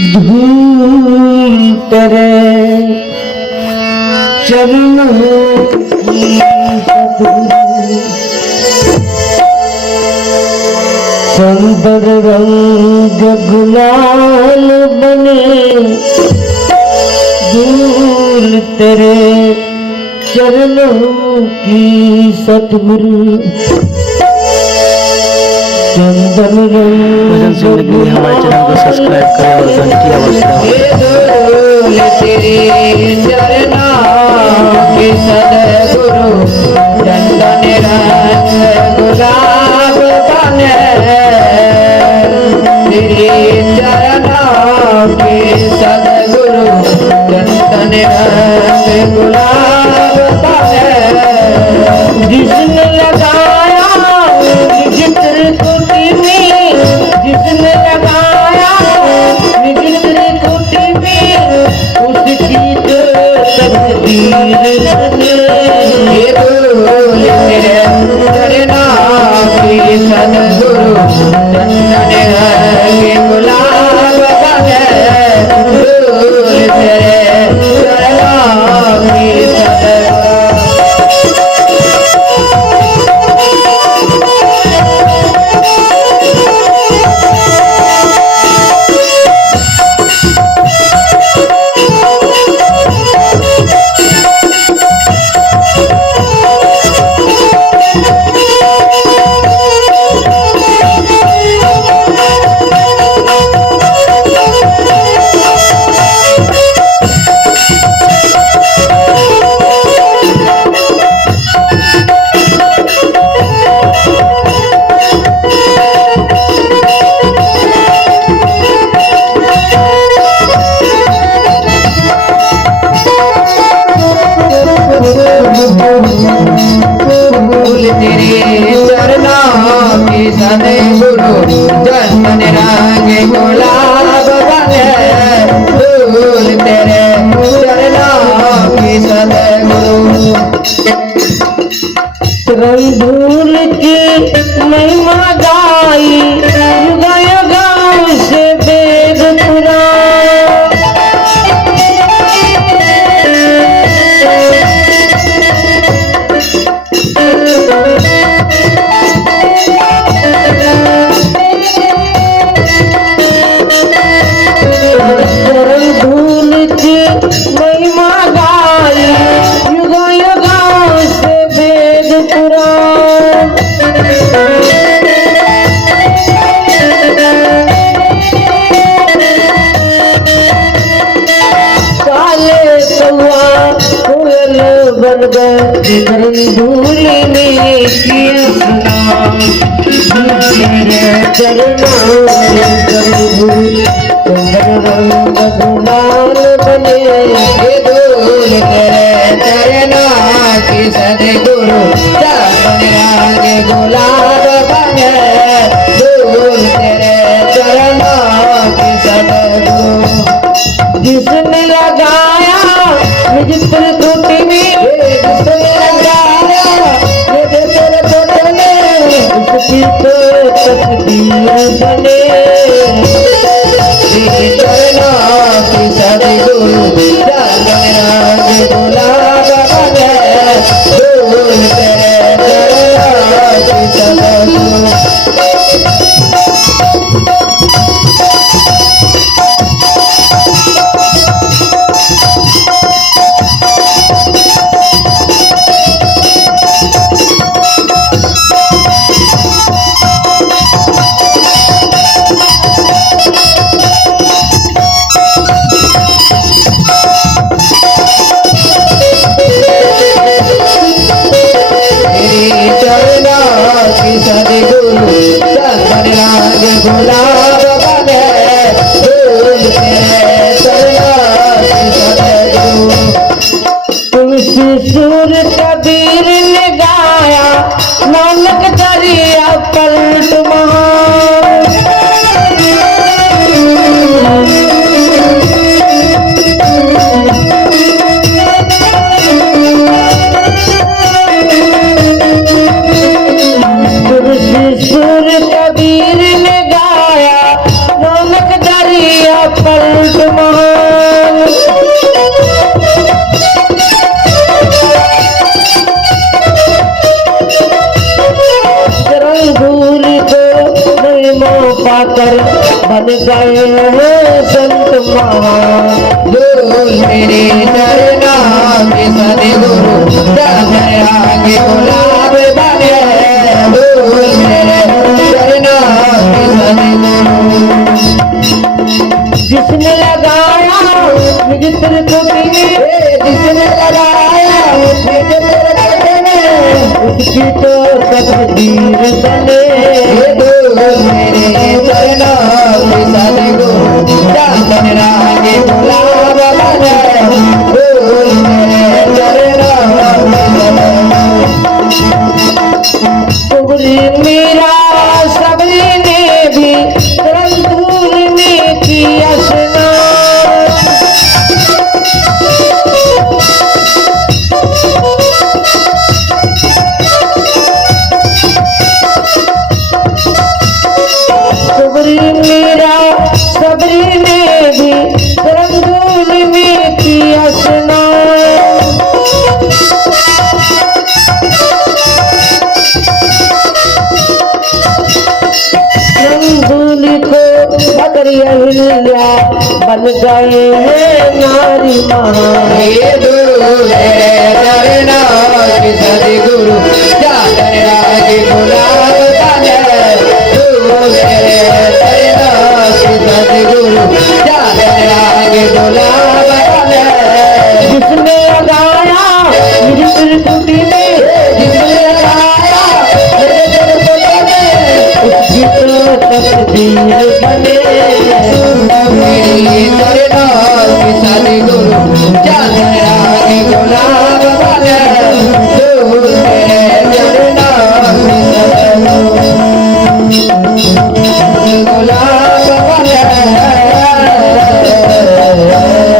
धूल तेरे चरणों की सुंदर रंग गुलाल बने धूल तेरे चरणों की सतगुरु चंदन भजन सुनने के लिए हमारे चैनल को सब्सक्राइब करें और घंटी आवाज दबाएं। तेरे चरणों के सद्गुरु चंदन रंग गुलाब बने तेरे चरणों के सद्गुरु चंदन रंग गुलाब बने जिसने लगाया जिक्र कुटी में जिसने लगाया जिक्र कुटी में उसकी तो तकदीर बने ये बोल तेरे चरणों की सद्गुरु चंदन रंग गुलाब बने बोल तेरे चरणों की सद्गुरु सद्गुरु चंदन रंग गुलाब बने फूल तेरे चरणों की सद्गुरु रंगूल की महिमा गाई युग युग से वेद पुराण महिमा गाई युग युग से वेद पुराण काले कौआ कोयल बन गए धूली में किया स्नान तेरे चरणों रंग गुलाल बने धूल तेरे चरणों की सद्गुरु चंदन रंग गुलाब बने धूल तेरे चरणों की सद्गुरु जिसने लगाया निज त्रिकुटी में जिसने लगाया पलट महान रंगूल को महिमा पाकर बन गए हैं संत महान धूल मेरे चरना में सदगुरु जाकर आगे गुलाब बने धूल मेरे चरना में सदगुरु जिसने लगाया मित्र को जिसने लगाया मुझे उसकी तो तकदीर बने धूल मेरे चरना में सदगुरु जाकर आगे गुलाब बने धूल मेरे चरना में तुगरी मेरा सबरी ने भी रंगूल में किया स्नान तुगरी मेरा सबरी ने भी रंगूल में किया स्नान रंगूल को बकरिया हिल्या बन गए हैं नारी महान ये धूल चरना की सदगुरु जाकर आगे गुलाब बने धूल चरना की